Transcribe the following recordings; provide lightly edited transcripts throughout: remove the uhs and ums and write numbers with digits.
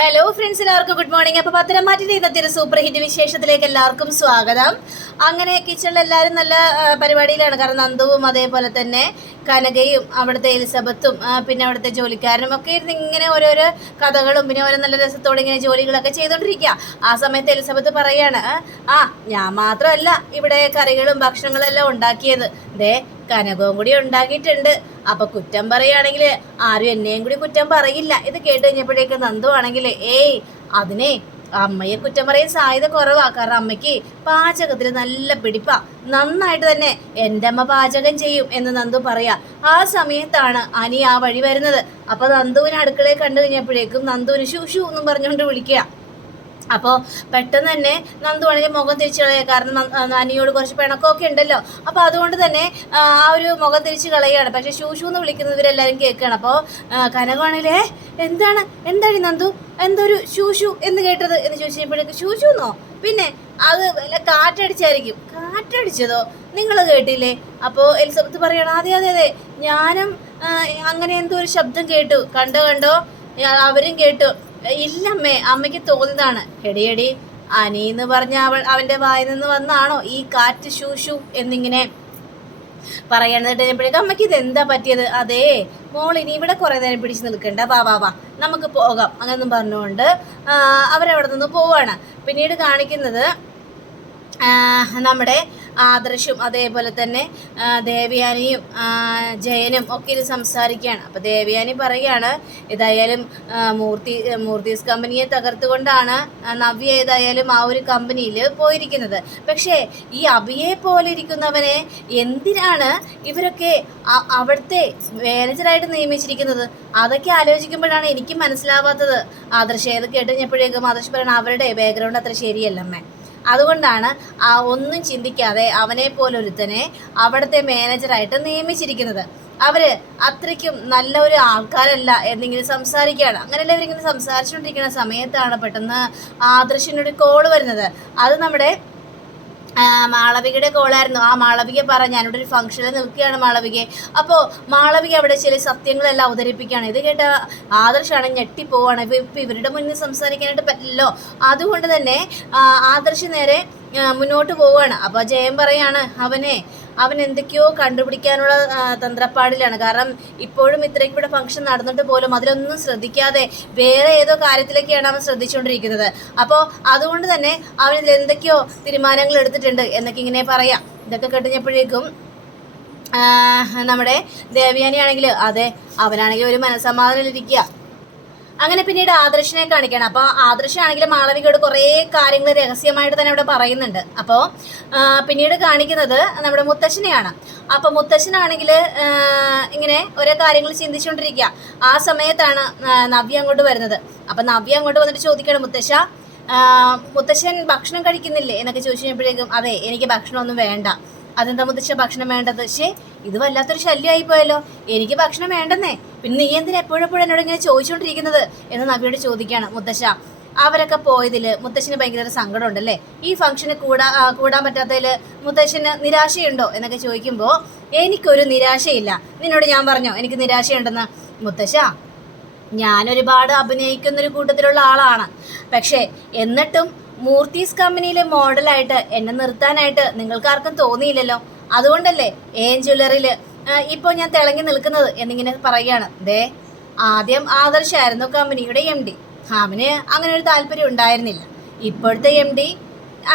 Hello friends, എല്ലാവർക്കും good morning. അപ്പോൾ പത്തനംതിട്ട ഇന്നത്തെ സൂപ്പർ ഹിറ്റ് വിശേഷത്തിലേക്ക് എല്ലാവർക്കും സ്വാഗതം. അങ്ങനെ കിച്ചണിൽ എല്ലാവരും നല്ല പരിപാടിയിലാണ്. കാരണം നന്ദുവും അതേപോലെ തന്നെ കനകയും അവിടുത്തെ എലിസബത്തും പിന്നെ അവിടുത്തെ ജോലിക്കാരനും ഒക്കെ ഇരുന്ന് ഇങ്ങനെ ഓരോരോ കഥകളും പിന്നെ ഓരോ നല്ല രസത്തോടെ ഇങ്ങനെ ജോലികളൊക്കെ ചെയ്തുകൊണ്ടിരിക്കുക. ആ സമയത്ത് എലിസബത്ത് പറയാണ്, ഞാൻ മാത്രമല്ല ഇവിടെ കറികളും ഭക്ഷണങ്ങളും എല്ലാം ഉണ്ടാക്കിയത്, ദേ കനകവും കൂടി ഉണ്ടാക്കിയിട്ടുണ്ട്. അപ്പൊ കുറ്റം പറയുകയാണെങ്കിൽ ആരും എന്നെയും കൂടി കുറ്റം പറയില്ല. ഇത് കേട്ട് കഴിഞ്ഞപ്പോഴേക്ക് നന്ദു ആണെങ്കിൽ അതിനെ അമ്മയെ കുറ്റം പറയാൻ സാധ്യത കുറവാ. കാരണം അമ്മയ്ക്ക് പാചകത്തിൽ നല്ല പിടിപ്പാ, നന്നായിട്ട് തന്നെ എൻ്റെ അമ്മ പാചകം ചെയ്യും എന്ന് നന്ദു പറയാ. ആ സമയത്താണ് അനി ആ വഴി വരുന്നത്. അപ്പൊ നന്ദുവിനെ അടുക്കളയിൽ കണ്ടു കഴിഞ്ഞപ്പോഴേക്കും നന്ദുവിന് ഷൂ എന്നും പറഞ്ഞുകൊണ്ട് വിളിക്കുക. അപ്പോൾ പെട്ടെന്ന് തന്നെ നന്ദു ആണെങ്കിൽ മുഖം തിരിച്ചു കളയുക. കാരണം അനിയോട് കുറച്ച് പിണക്കമൊക്കെ ഉണ്ടല്ലോ. അപ്പോൾ അതുകൊണ്ട് തന്നെ ആ ഒരു മുഖം തിരിച്ച് കളയുകയാണ്. പക്ഷേ ഷൂ എന്ന് വിളിക്കുന്നവരെല്ലാവരും കേൾക്കുകയാണ്. അപ്പോൾ കനകമാണെങ്കിലേ എന്താണ് നന്ദു എന്തൊരു ഷൂ എന്ന് കേട്ടത് എന്ന് ചോദിച്ചപ്പോഴേക്ക് ഷൂന്നോ, പിന്നെ അത് വല്ല കാറ്റടിച്ചായിരിക്കും. കാറ്റടിച്ചതോ നിങ്ങൾ കേട്ടില്ലേ? അപ്പോൾ എലിസബത്ത് പറയണം, അതെ ഞാനും അങ്ങനെ എന്തോ ഒരു ശബ്ദം കേട്ടു. കണ്ടോ അവരും കേട്ടു. ഇല്ലമ്മേ, അമ്മയ്ക്ക് തോന്നിയതാണ്. എടി അനീന്ന് പറഞ്ഞ അവൻ്റെ വായിൽ നിന്ന് വന്നാണോ ഈ കാറ്റ് ഷൂ എന്നിങ്ങനെ പറയാന്നിട്ട് കഴിഞ്ഞപ്പോഴേക്കും അമ്മയ്ക്ക് ഇത് എന്താ പറ്റിയത്? അതേ മോൾ ഇനി ഇവിടെ കുറേ നേരം പിടിച്ച് നിൽക്കണ്ട, വാ നമുക്ക് പോകാം അങ്ങനെയൊന്നും പറഞ്ഞുകൊണ്ട് അവരവിടെ നിന്ന് പോവാണ്. പിന്നീട് കാണിക്കുന്നത് നമ്മുടെ ആദർശും അതേപോലെ തന്നെ ദേവയാനിയും ജയനും ഒക്കെ ഇത് സംസാരിക്കുകയാണ്. അപ്പോൾ ദേവയാനി പറയുകയാണ്, ഏതായാലും മൂർത്തീസ് കമ്പനിയെ തകർത്തുകൊണ്ടാണ് നവ്യ ഏതായാലും ആ ഒരു കമ്പനിയിൽ പോയിരിക്കുന്നത്. പക്ഷേ ഈ അഭിയെ പോലെ ഇരിക്കുന്നവനെ എന്തിനാണ് ഇവരൊക്കെ അവിടുത്തെ മാനേജറായിട്ട് നിയമിച്ചിരിക്കുന്നത്? അതൊക്കെ ആലോചിക്കുമ്പോഴാണ് എനിക്ക് മനസ്സിലാവാത്തത്. ആദർശ് ഏത് കേട്ടുകഴിഞ്ഞപ്പോഴേക്കും ആദർശ് പറയണം, അവരുടെ ബാക്ക്ഗ്രൗണ്ട് അത്ര ശരിയല്ലമ്മേ. അതുകൊണ്ടാണ് ഒന്നും ചിന്തിക്കാതെ അവനെ പോലൊരുത്തനെ അവിടുത്തെ മാനേജറായിട്ട് നിയമിച്ചിരിക്കുന്നത്. അവര് അത്രയ്ക്കും നല്ല ഒരു ആൾക്കാരല്ല എന്നിങ്ങനെ സംസാരിക്കുകയാണ്. അങ്ങനെയല്ല ഇവരിങ്ങനെ സംസാരിച്ചുകൊണ്ടിരിക്കുന്ന സമയത്താണ് പെട്ടെന്ന് ആദർശിനൊരു കോള് വരുന്നത്. അത് നമ്മുടെ മാളവികയുടെ കോളായിരുന്നു. ആ മാളവിക ഞാനിവിടെ ഒരു ഫംഗ്ഷനിൽ നിൽക്കുകയാണ് മാളവികയെ. അപ്പോൾ മാളവിക അവിടെ ചില സത്യങ്ങളെല്ലാം അവതരിപ്പിക്കുകയാണ്. ഇത് കേട്ട ആദർശാണ് ഞെട്ടിപ്പോവാണ്. ഇപ്പം ഇവരുടെ മുന്നിൽ സംസാരിക്കാനായിട്ട് പറ്റില്ലല്ലോ. അതുകൊണ്ട് തന്നെ ആദർശ് നേരെ മുന്നോട്ട് പോവുകയാണ്. അപ്പോൾ ജയൻ പറയാണ്, അവൻ എന്തൊക്കെയോ കണ്ടുപിടിക്കാനുള്ള തന്ത്രപ്പാടിലാണ്. കാരണം ഇപ്പോഴും ഇത്രയ്ക്ക് ഇവിടെ ഫംഗ്ഷൻ നടന്നിട്ട് പോലും അതിലൊന്നും ശ്രദ്ധിക്കാതെ വേറെ ഏതോ കാര്യത്തിലേക്കാണ് അവൻ ശ്രദ്ധിച്ചുകൊണ്ടിരിക്കുന്നത്. അപ്പോൾ അതുകൊണ്ട് തന്നെ അവൻ ഇതിൽ എന്തൊക്കെയോ തീരുമാനങ്ങൾ എടുത്തിട്ടുണ്ട് എന്നൊക്കെ ഇങ്ങനെ പറയാം. ഇതൊക്കെ കേട്ടുകഴിഞ്ഞപ്പോഴേക്കും നമ്മുടെ ദേവയാനി ആണെങ്കിൽ അതെ അവനാണെങ്കിൽ ഒരു മനസ്സമാധാനത്തിലിരിക്കുക. അങ്ങനെ പിന്നീട് ആദർശിനെ കാണിക്കണം. അപ്പോൾ ആദർശാണെങ്കിൽ മാളവികയോട് കുറേ കാര്യങ്ങൾ രഹസ്യമായിട്ട് തന്നെ ഇവിടെ പറയുന്നുണ്ട്. അപ്പോൾ പിന്നീട് കാണിക്കുന്നത് നമ്മുടെ മുത്തശ്ശനെയാണ്. അപ്പോൾ മുത്തശ്ശനാണെങ്കിൽ ഇങ്ങനെ ഓരോ കാര്യങ്ങൾ ചിന്തിച്ചുകൊണ്ടിരിക്കുക. ആ സമയത്താണ് നവ്യ അങ്ങോട്ട് വരുന്നത്. അപ്പം നവ്യ അങ്ങോട്ട് വന്നിട്ട് ചോദിക്കണം, മുത്തശ്ശൻ ഭക്ഷണം കഴിക്കുന്നില്ലേ എന്നൊക്കെ ചോദിച്ചു കഴിഞ്ഞപ്പോഴേക്കും അതെ എനിക്ക് ഭക്ഷണമൊന്നും വേണ്ട. അതെന്താ മുത്തശ്ശ ഭക്ഷണം വേണ്ടത്? പക്ഷേ ഇത് വല്ലാത്തൊരു ശല്യമായി പോയല്ലോ, എനിക്ക് ഭക്ഷണം വേണ്ടെന്നേ, പിന്നെ നീ എന്തിനാ എപ്പോഴെപ്പോഴും എന്നോട് ഇങ്ങനെ ചോദിച്ചുകൊണ്ടിരിക്കുന്നത് എന്ന് നവ്യോട് ചോദിക്കുകയാണ്. മുത്തശ്ശ അവരൊക്കെ പോയതിൽ മുത്തശ്ശന് ഭയങ്കര സങ്കടം ഉണ്ടല്ലേ, ഈ ഫംഗ്ഷന് കൂടാൻ പറ്റാത്തതിൽ മുത്തശ്ശന് നിരാശയുണ്ടോ എന്നൊക്കെ ചോദിക്കുമ്പോൾ എനിക്കൊരു നിരാശയില്ല. നിന്നോട് ഞാൻ പറഞ്ഞോ എനിക്ക് നിരാശയുണ്ടെന്ന്? മുത്തശ്ശ ഞാനൊരുപാട് അഭിനയിക്കുന്നൊരു കൂട്ടത്തിലുള്ള ആളാണ്. പക്ഷേ എന്നിട്ടും മൂർത്തീസ് കമ്പനിയിലെ മോഡലായിട്ട് എന്നെ നിർത്താനായിട്ട് നിങ്ങൾക്കാർക്കും തോന്നിയില്ലല്ലോ. അതുകൊണ്ടല്ലേ ജ്വല്ലറിയിൽ ഇപ്പോൾ ഞാൻ തിളങ്ങി നിൽക്കുന്നത് എന്നിങ്ങനെ പറയുകയാണ്. ആദ്യം ആദർശായിരുന്നു കമ്പനിയുടെ MD. അവന് അങ്ങനെ ഒരു താല്പര്യം ഉണ്ടായിരുന്നില്ല. ഇപ്പോഴത്തെ MD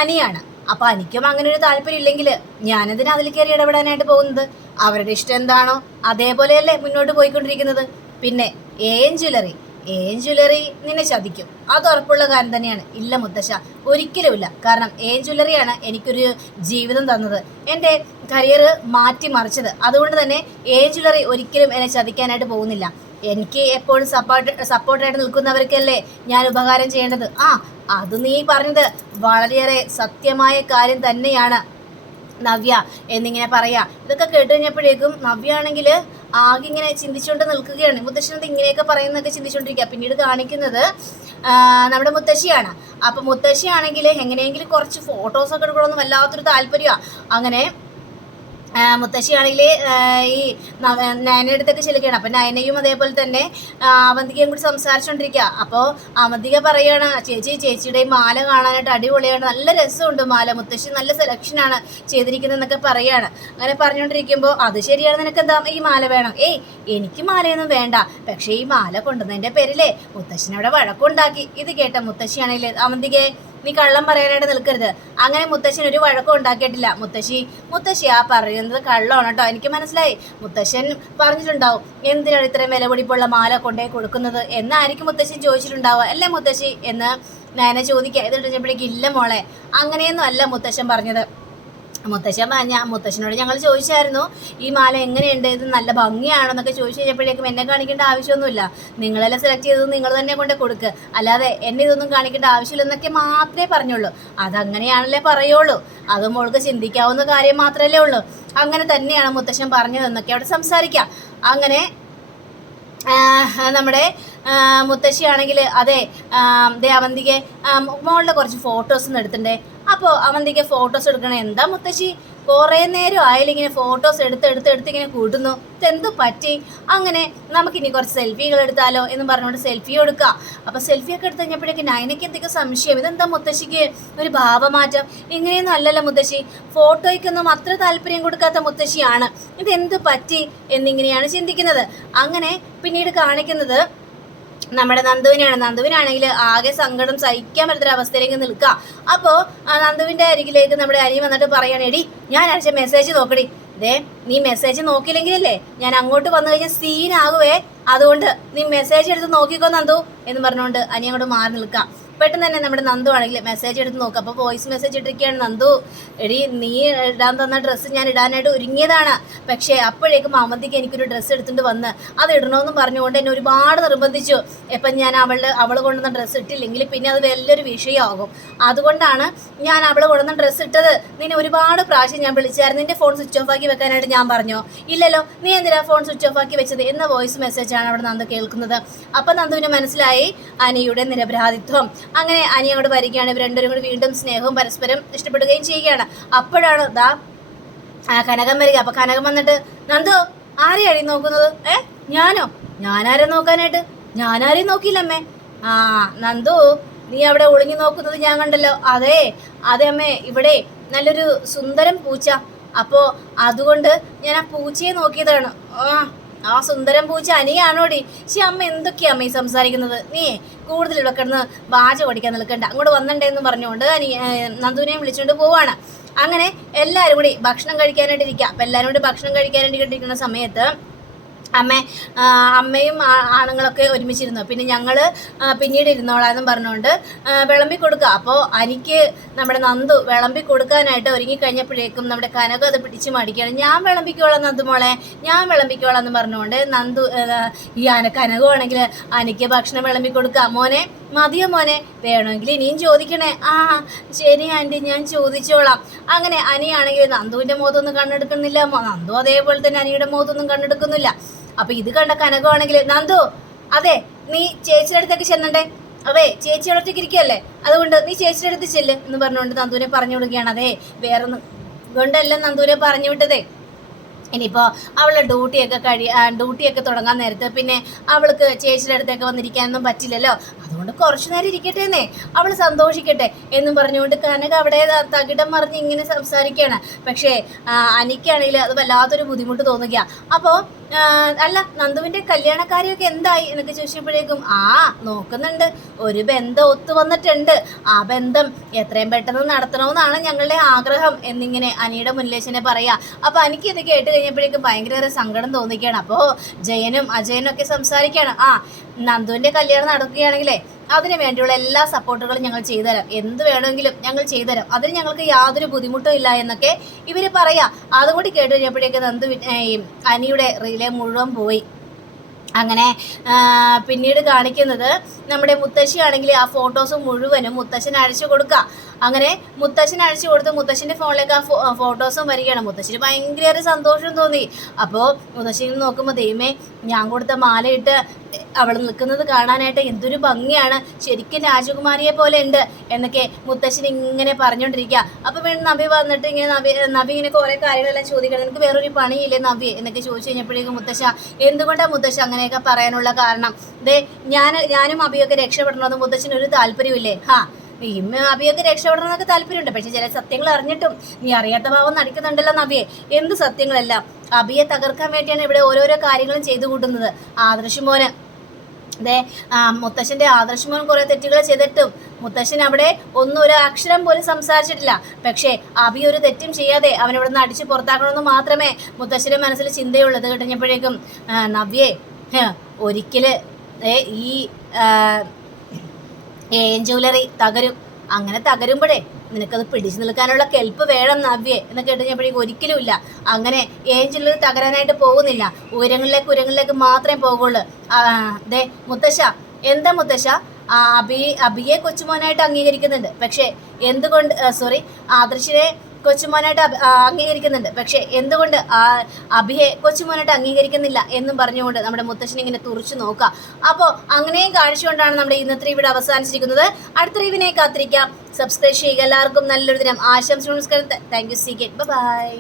അനിയാണ്. അപ്പോൾ അനിക്കും അങ്ങനെ ഒരു താല്പര്യം ഇല്ലെങ്കിൽ ഞാനെന്തിനാ അതിൽ കയറി ഇടപെടാനായിട്ട് പോകുന്നത്? അവരുടെ ഇഷ്ടം എന്താണോ അതേപോലെയല്ലേ മുന്നോട്ട് പോയിക്കൊണ്ടിരിക്കുന്നത്. പിന്നെ ജ്വല്ലറി നിന്നെ ചതിക്കും, അത് ഉറപ്പുള്ള കാര്യം തന്നെയാണ്. ഇല്ല മുത്തശ്ശ, ഒരിക്കലുമില്ല. കാരണം ജ്വല്ലറിയാണ് എനിക്കൊരു ജീവിതം തന്നത്, എൻ്റെ കരിയർ മാറ്റിമറിച്ചത്. അതുകൊണ്ട് തന്നെ ജ്വല്ലറി ഒരിക്കലും എന്നെ ചതിക്കാനായിട്ട് പോകുന്നില്ല. എനിക്ക് എപ്പോഴും സപ്പോർട്ടായിട്ട് നിൽക്കുന്നവർക്കല്ലേ ഞാൻ ഉപകാരം ചെയ്യേണ്ടത്. അത് നീ പറഞ്ഞത് വളരെയേറെ സത്യമായ കാര്യം തന്നെയാണ് നവ്യ എന്നിങ്ങനെ പറയാ. ഇതൊക്കെ കേട്ട് കഴിഞ്ഞപ്പോഴേക്കും നവ്യ ആണെങ്കിൽ ആകെ ഇങ്ങനെ ചിന്തിച്ചുകൊണ്ട് നിൽക്കുകയാണ്. മുത്തശ്ശനത് ഇങ്ങനെയൊക്കെ പറയുന്നതൊക്കെ ചിന്തിച്ചുകൊണ്ടിരിക്കുക. പിന്നീട് കാണിക്കുന്നത് നമ്മുടെ മുത്തശ്ശിയാണ്. അപ്പം മുത്തശ്ശിയാണെങ്കിൽ എങ്ങനെയെങ്കിലും കുറച്ച് ഫോട്ടോസൊക്കെ എടുക്കണമെന്ന് വല്ലാത്തൊരു താല്പര്യമാണ്. അങ്ങനെ മുത്തശ്ശിയാണെങ്കിൽ ഈ നയനയുടെ അടുത്തൊക്കെ ചെല്ലുകയാണ്. അപ്പം നയനയും അതേപോലെ തന്നെ അവന്തികയും കൂടി സംസാരിച്ചുകൊണ്ടിരിക്കുക. അപ്പോൾ അവന്തിക പറയുകയാണ്, ചേച്ചിയുടെ ഈ മാല കാണാനായിട്ട് അടിപൊളിയാണ്, നല്ല രസമുണ്ട് മാല, മുത്തശ്ശി നല്ല സെലക്ഷനാണ് ചെയ്തിരിക്കുന്നതെന്നൊക്കെ പറയുകയാണ്. അങ്ങനെ പറഞ്ഞുകൊണ്ടിരിക്കുമ്പോൾ അത് ശരിയാണ്, നിനക്ക് എന്താ ഈ മാല വേണം? ഏയ് എനിക്ക് മാലയൊന്നും വേണ്ട, പക്ഷേ ഈ മാല കൊണ്ടുവന്നതിൻ്റെ പേരിലേ മുത്തശ്ശിനവിടെ വഴക്കുണ്ടാക്കി. ഇത് കേട്ട മുത്തശ്ശിയാണെങ്കിൽ അവന്തികയെ നീ കള്ളം പറയാനായിട്ട് നിൽക്കരുത്, അങ്ങനെ മുത്തശ്ശൻ ഒരു വഴക്കം ഉണ്ടാക്കിയിട്ടില്ല. മുത്തശ്ശി ആ പറയുന്നത് കള്ളമാണ് കേട്ടോ, എനിക്ക് മനസ്സിലായി. മുത്തശ്ശൻ പറഞ്ഞിട്ടുണ്ടാവും എന്തിനാണ് ഇത്രയും വില പിടിപ്പുള്ള മാല കൊണ്ടേ കൊടുക്കുന്നത് എന്നായിരിക്കും മുത്തശ്ശൻ ചോദിച്ചിട്ടുണ്ടാവുക അല്ലേ മുത്തശ്ശി എന്ന് നയന ചോദിക്കുക. ഇത് കഴിഞ്ഞപ്പോഴേക്കും ഇല്ല മോളെ, അങ്ങനെയൊന്നും അല്ല മുത്തശ്ശൻ പറഞ്ഞത്. മുത്തശ്ശനോട് ഞങ്ങൾ ചോദിച്ചായിരുന്നു ഈ മാല എങ്ങനെയുണ്ട്, ഇത് നല്ല ഭംഗിയാണോ എന്നൊക്കെ ചോദിച്ചു കഴിഞ്ഞപ്പോഴേക്കും എന്നെ കാണിക്കേണ്ട ആവശ്യമൊന്നുമില്ല, നിങ്ങളെല്ലാം സെലക്ട് ചെയ്തത് നിങ്ങൾ തന്നെ കൊണ്ട് കൊടുക്കുക, അല്ലാതെ എന്നെ ഇതൊന്നും കാണിക്കേണ്ട ആവശ്യമില്ലെന്നൊക്കെ മാത്രമേ പറഞ്ഞുള്ളൂ. അതങ്ങനെയാണല്ലേ പറയുള്ളൂ, അത് മോൾക്ക് ചിന്തിക്കാവുന്ന കാര്യം മാത്രമല്ലേ ഉള്ളൂ. അങ്ങനെ തന്നെയാണ് മുത്തശ്ശൻ പറഞ്ഞതെന്നൊക്കെ അവിടെ സംസാരിക്കാം. അങ്ങനെ നമ്മുടെ മുത്തശ്ശിയാണെങ്കിൽ അതെ അവന്തിക്ക് മോളുടെ കുറച്ച് ഫോട്ടോസ് ഒന്നും എടുത്തിട്ടുണ്ടേ. അപ്പോൾ അവന്തിക്ക് ഫോട്ടോസ് എടുക്കണം. എന്താ മുത്തശ്ശി കുറേ നേരം ആയാലും ഇങ്ങനെ ഫോട്ടോസ് എടുത്ത് ഇങ്ങനെ കൂട്ടുന്നു, ഇതെന്തു പറ്റി? അങ്ങനെ നമുക്കിനി കുറച്ച് സെൽഫികൾ എടുത്താലോ എന്ന് പറഞ്ഞുകൊണ്ട് സെൽഫി എടുക്കുക. അപ്പോൾ സെൽഫിയൊക്കെ എടുത്ത് കഴിഞ്ഞപ്പോഴേക്ക് നയനയ്ക്ക് എന്തൊക്കെ സംശയം, ഇതെന്താ മുത്തശ്ശിക്ക് ഒരു ഭാവമാറ്റം? ഇങ്ങനെയൊന്നും അല്ലല്ലോ മുത്തശ്ശി, ഫോട്ടോയ്ക്കൊന്നും അത്ര താല്പര്യം കൊടുക്കാത്ത മുത്തശ്ശിയാണ്, ഇതെന്ത് പറ്റി എന്നിങ്ങനെയാണ് ചിന്തിക്കുന്നത്. അങ്ങനെ പിന്നീട് കാണിക്കുന്നത് നമ്മുടെ നന്ദുവിനാണെങ്കിൽ ആകെ സങ്കടം സഹിക്കാൻ പറ്റുന്ന അവസ്ഥയിലേക്ക് നിൽക്കുക. അപ്പോൾ നന്ദുവിൻ്റെ അരികിലേക്ക് നമ്മുടെ അനി വന്നിട്ട് പറയാണ്, എടി ഞാൻ അയച്ച മെസ്സേജ് നോക്കടി, നീ മെസ്സേജ് നോക്കിയില്ലെങ്കിലല്ലേ ഞാൻ അങ്ങോട്ട് വന്നു കഴിഞ്ഞാൽ സീനാകുവേ, അതുകൊണ്ട് നീ മെസ്സേജ് എടുത്ത് നോക്കിക്കോ നന്ദു എന്ന് പറഞ്ഞുകൊണ്ട് അനി അങ്ങോട്ട് മാറി നിൽക്കാം. പെട്ടെന്ന് തന്നെ നമ്മുടെ നന്ദു ആണെങ്കിൽ മെസ്സേജ് എടുത്ത് നോക്കുക. അപ്പോൾ വോയിസ് മെസ്സേജ് ഇട്ടിരിക്കുകയാണ്, നന്ദു എടി നീ ഇടാൻ തന്ന ഡ്രസ്സ് ഞാൻ ഇടാനായിട്ട് ഒരുങ്ങിയതാണ്, പക്ഷേ അപ്പോഴേക്കും അവന്തിക്ക് എനിക്കൊരു ഡ്രസ്സ് എടുത്തുകൊണ്ട് വന്ന് അത് ഇടണമെന്ന് പറഞ്ഞുകൊണ്ട് എന്നെ ഒരുപാട് നിർബന്ധിച്ചു. ഇപ്പം ഞാൻ അവൾ കൊണ്ടുവന്ന ഡ്രസ്സ് ഇട്ടില്ലെങ്കിൽ പിന്നെ അത് വലിയൊരു വിഷയമാകും, അതുകൊണ്ടാണ് ഞാൻ അവൾ കൊണ്ടുവന്ന ഡ്രസ്സ് ഇട്ടത്. നിന്നെ ഒരുപാട് പ്രാവശ്യം ഞാൻ വിളിച്ചായിരുന്നു, നിന്റെ ഫോൺ സ്വിച്ച് ഓഫ് ആക്കി വെക്കാനായിട്ട് ഞാൻ പറഞ്ഞോ? ഇല്ലല്ലോ, നീ എന്തിനാ ഫോൺ സ്വിച്ച് ഓഫ് ആക്കി വെച്ചത് എന്ന വോയിസ് മെസ്സേജാണ് അവിടെ നന്ദു കേൾക്കുന്നത്. അപ്പം നന്ദുവിന് മനസ്സിലായി അനിയുടെ നിരപരാധിത്വം. അങ്ങനെ അനി അങ്ങോട്ട് വരികയാണ്. ഇവർ രണ്ടുപേരും കൂടി വീണ്ടും സ്നേഹവും പരസ്പരം ഇഷ്ടപ്പെടുകയും ചെയ്യുകയാണ്. അപ്പോഴാണ് കനകം വരിക. അപ്പൊ കനകം വന്നിട്ട്, നന്ദു ആരെയാണ് നോക്കുന്നത്? ഞാനാരെ നോക്കാനായിട്ട്? ഞാനാരെയും നോക്കിയില്ലമ്മേ. നന്ദു നീ അവിടെ ഒളിഞ്ഞു നോക്കുന്നത് ഞാൻ കണ്ടല്ലോ. അതെ അമ്മേ, ഇവിടെ നല്ലൊരു സുന്ദരം പൂച്ച, അപ്പോൾ അതുകൊണ്ട് ഞാൻ ആ പൂച്ചയെ നോക്കിയതാണ്. ആ സുന്ദരം പൂച്ച അനിയാണോടി? പക്ഷെ അമ്മ എന്തൊക്കെയാ അമ്മ ഈ സംസാരിക്കുന്നത്? നീ കൂടുതൽ ഇവിടെ കിടന്ന് ബാജ പഠിക്കാൻ നിൽക്കണ്ട, അങ്ങോട്ട് വന്നിട്ടേന്ന് പറഞ്ഞുകൊണ്ട് നന്ദുവിനെയും വിളിച്ചുകൊണ്ട് പോവാണ്. അങ്ങനെ എല്ലാവരും കൂടി ഭക്ഷണം കഴിക്കാനായിട്ട് ഇരിക്കുക. അപ്പം എല്ലാവരും കൂടി ഭക്ഷണം കഴിക്കാനായിട്ട് ഇരിക്കുന്ന സമയത്ത് അമ്മയും ആണുങ്ങളൊക്കെ ഒരുമിച്ചിരുന്നു. പിന്നെ ഞങ്ങൾ പിന്നീട് ഇരുന്നോളാന്നും പറഞ്ഞുകൊണ്ട് വിളമ്പി കൊടുക്കുക. അപ്പോൾ എനിക്ക് നമ്മുടെ നന്ദു വിളമ്പി കൊടുക്കാനായിട്ട് ഒരുങ്ങിക്കഴിഞ്ഞപ്പോഴേക്കും നമ്മുടെ കനകം അത് പിടിച്ച് മടിക്കുകയാണ്. ഞാൻ വിളമ്പിക്കോളാം നന്ദു മോളെ, ഞാൻ വിളമ്പിക്കോളാം എന്ന് പറഞ്ഞുകൊണ്ട് നന്ദു കനകമാണെങ്കിൽ എനിക്ക് ഭക്ഷണം വിളമ്പി കൊടുക്കുക. മോനെ മതിയോ മോനെ, വേണമെങ്കിൽ ഇനിയും ചോദിക്കണേ? ശരി ആൻറ്റി, ഞാൻ ചോദിച്ചോളാം. അങ്ങനെ അനിയാണെങ്കിൽ നന്ദുവിൻ്റെ മുഖത്തൊന്നും കണ്ണെടുക്കുന്നില്ല, നന്ദു അതേപോലെ തന്നെ അനിയുടെ മുഖത്തൊന്നും കണ്ണെടുക്കുന്നില്ല. അപ്പൊ ഇത് കണ്ട കനകമാണെങ്കിൽ, നന്ദു അതെ നീ ചേച്ചിയുടെ അടുത്തേക്ക് ചെന്നണ്ടേ, അതെ ചേച്ചി അടുത്തേക്ക് ഇരിക്കുകയല്ലേ, അതുകൊണ്ട് നീ ചേച്ചിയുടെ അടുത്ത് ചെല്ല് എന്ന് പറഞ്ഞുകൊണ്ട് നന്ദുവിനെ പറഞ്ഞു വിടുകയാണ്. അതെ വേറെ കൊണ്ടല്ല നന്ദുവിനെ പറഞ്ഞു വിട്ടതേ, ഇനിയിപ്പോൾ അവളുടെ ഡ്യൂട്ടിയൊക്കെ തുടങ്ങാൻ നേരത്ത് പിന്നെ അവൾക്ക് ചേച്ചിയുടെ അടുത്തേക്ക് വന്നിരിക്കാനൊന്നും പറ്റില്ലല്ലോ, അതുകൊണ്ട് കുറച്ചു നേരം ഇരിക്കട്ടെ എന്നേ, അവൾ സന്തോഷിക്കട്ടെ എന്നും പറഞ്ഞുകൊണ്ട് കനക അവിടെ തകിടം മറിഞ്ഞ് ഇങ്ങനെ സംസാരിക്കുകയാണ്. പക്ഷേ അനിക്കാണെങ്കിൽ അത് വല്ലാത്തൊരു ബുദ്ധിമുട്ട് തോന്നുക. അപ്പോൾ അല്ല നന്ദുവിൻ്റെ കല്യാണക്കാരിയൊക്കെ എന്തായി എന്നൊക്കെ ചോദിച്ചപ്പോഴേക്കും നോക്കുന്നുണ്ട്, ഒരു ബന്ധം ഒത്തു വന്നിട്ടുണ്ട്, ആ ബന്ധം എത്രയും പെട്ടെന്ന് നടത്തണമെന്നാണ് ഞങ്ങളുടെ ആഗ്രഹം എന്നിങ്ങനെ അനിയുടെ മുന്നിലേശനെ പറയാ. അപ്പോൾ എനിക്ക് ഇത് കേട്ട് കഴിഞ്ഞപ്പോഴേക്കും ഭയങ്കര സങ്കടം തോന്നിക്കുകയാണ്. അപ്പോൾ ജയനും അജയനും ഒക്കെ സംസാരിക്കുകയാണ്, നന്ദുവിൻ്റെ കല്യാണം നടക്കുകയാണെങ്കിലേ അതിന് വേണ്ടിയുള്ള എല്ലാ സപ്പോർട്ടുകളും ഞങ്ങൾ ചെയ്തുതരാം, എന്ത് വേണമെങ്കിലും ഞങ്ങൾ ചെയ്തുതരാം, അതിന് ഞങ്ങൾക്ക് യാതൊരു ബുദ്ധിമുട്ടും ഇല്ല എന്നൊക്കെ ഇവർ പറയാം. അതും കൂടി കേട്ട് കഴിഞ്ഞപ്പോഴേക്കും നന്ദു അനിയുടെ റിലേ മുഴുവൻ പോയി. അങ്ങനെ പിന്നീട് കാണിക്കുന്നത് നമ്മുടെ മുത്തശ്ശിയാണെങ്കിൽ ആ ഫോട്ടോസ് മുഴുവനും മുത്തശ്ശന് അയച്ചു കൊടുക്കുക. അങ്ങനെ മുത്തശ്ശൻ അഴിച്ചു കൊടുത്ത് മുത്തശ്ശൻ്റെ ഫോണിലേക്ക് ആ ഫോട്ടോസും വരികയാണ്. മുത്തശ്ശന് ഭയങ്കര സന്തോഷം തോന്നി. അപ്പോൾ മുത്തശ്ശി നോക്കുമ്പോൾ ദൈവമേ, ഞാൻ കൊടുത്ത മാലയിട്ട് അവൾ നിൽക്കുന്നത് കാണാനായിട്ട് എന്തൊരു ഭംഗിയാണ്, ശരിക്കും രാജകുമാരിയെ പോലെ ഉണ്ട് എന്നൊക്കെ മുത്തശ്ശൻ ഇങ്ങനെ പറഞ്ഞുകൊണ്ടിരിക്കുക. അപ്പോൾ വീണ്ടും നവ്യ വന്നിട്ട് ഇങ്ങനെ നവ്യ ഇങ്ങനെ കുറേ കാര്യങ്ങളെല്ലാം ചോദിക്കണം, നിനക്ക് വേറൊരു പണിയില്ലേ നവ്യ എന്നൊക്കെ ചോദിച്ചു കഴിഞ്ഞപ്പോഴേക്കും മുത്തശ്ശ, എന്തുകൊണ്ടാണ് മുത്തശ്ശ അങ്ങനെയൊക്കെ പറയാനുള്ള കാരണം? ഞാനും അഭിയൊക്കെ രക്ഷപ്പെടണമെന്ന് മുത്തശ്ശനൊരു താല്പര്യമില്ലേ? അഭിയൊക്കെ രക്ഷപ്പെടണം എന്നൊക്കെ താല്പര്യമുണ്ട്, പക്ഷെ ചില സത്യങ്ങൾ അറിഞ്ഞിട്ടും നീ അറിയാത്ത ഭാവം നടിക്കുന്നുണ്ടല്ലോ നവ്യെ. എന്ത് സത്യങ്ങളല്ല, അഭിയെ തകർക്കാൻ വേണ്ടിയാണ് ഇവിടെ ഓരോരോ കാര്യങ്ങളും ചെയ്തു കൂട്ടുന്നത്. ആദർശ് മുത്തശ്ശൻ്റെ ആദർശ് മോൻ കുറേ തെറ്റുകൾ ചെയ്തിട്ടും മുത്തശ്ശൻ അവിടെ ഒന്നും ഒരു അക്ഷരം പോലും സംസാരിച്ചിട്ടില്ല. പക്ഷേ അഭി ഒരു തെറ്റും ചെയ്യാതെ അവനിവിടെ നിന്ന് അടിച്ച് പുറത്താക്കണമെന്ന് മാത്രമേ മുത്തശ്ശൻ്റെ മനസ്സിൽ ചിന്തയുള്ളത്. കഴിഞ്ഞപ്പോഴേക്കും നവ്യെ, ഒരിക്കൽ ഈ ജ്വല്ലറി തകരും, അങ്ങനെ തകരുമ്പോഴേ നിനക്കത് പിടിച്ചു നിൽക്കാനുള്ള കെൽപ്പ് വേണം നവ്യെ എന്ന് കേട്ടുകഴിഞ്ഞപ്പോഴേക്കും ഒരിക്കലും ഇല്ല, അങ്ങനെ ജ്വല്ലറി തകരാനായിട്ട് പോകുന്നില്ല, ഉയരങ്ങളിലേക്ക് മാത്രമേ പോകുള്ളൂ. മുത്തശ്ശ, എന്താ മുത്തശ്ശ, അഭിയെ കൊച്ചുമോനായിട്ട് അംഗീകരിക്കുന്നുണ്ട്, പക്ഷേ എന്തുകൊണ്ട് ആദർശിനെ കൊച്ചുമോനായിട്ട് അംഗീകരിക്കുന്നുണ്ട്, പക്ഷേ എന്തുകൊണ്ട് അഭിയെ കൊച്ചുമോനായിട്ട് അംഗീകരിക്കുന്നില്ല എന്നും പറഞ്ഞുകൊണ്ട് നമ്മുടെ മുത്തശ്ശനെ ഇങ്ങനെ തുറച്ചു നോക്കാം. അപ്പോൾ അങ്ങനെയും കാണിച്ചുകൊണ്ടാണ് നമ്മുടെ ഇന്നത്തെ ഇവിടെ അവസാനിച്ചിരിക്കുന്നത്. അടുത്ത റിവിനെ കാത്തിരിക്കാം. സബ്സ്ക്രൈബ് ചെയ്യുക. എല്ലാവർക്കും നല്ലൊരു ദിനം ആശംസിക്കുന്നു. Thank you. See get by.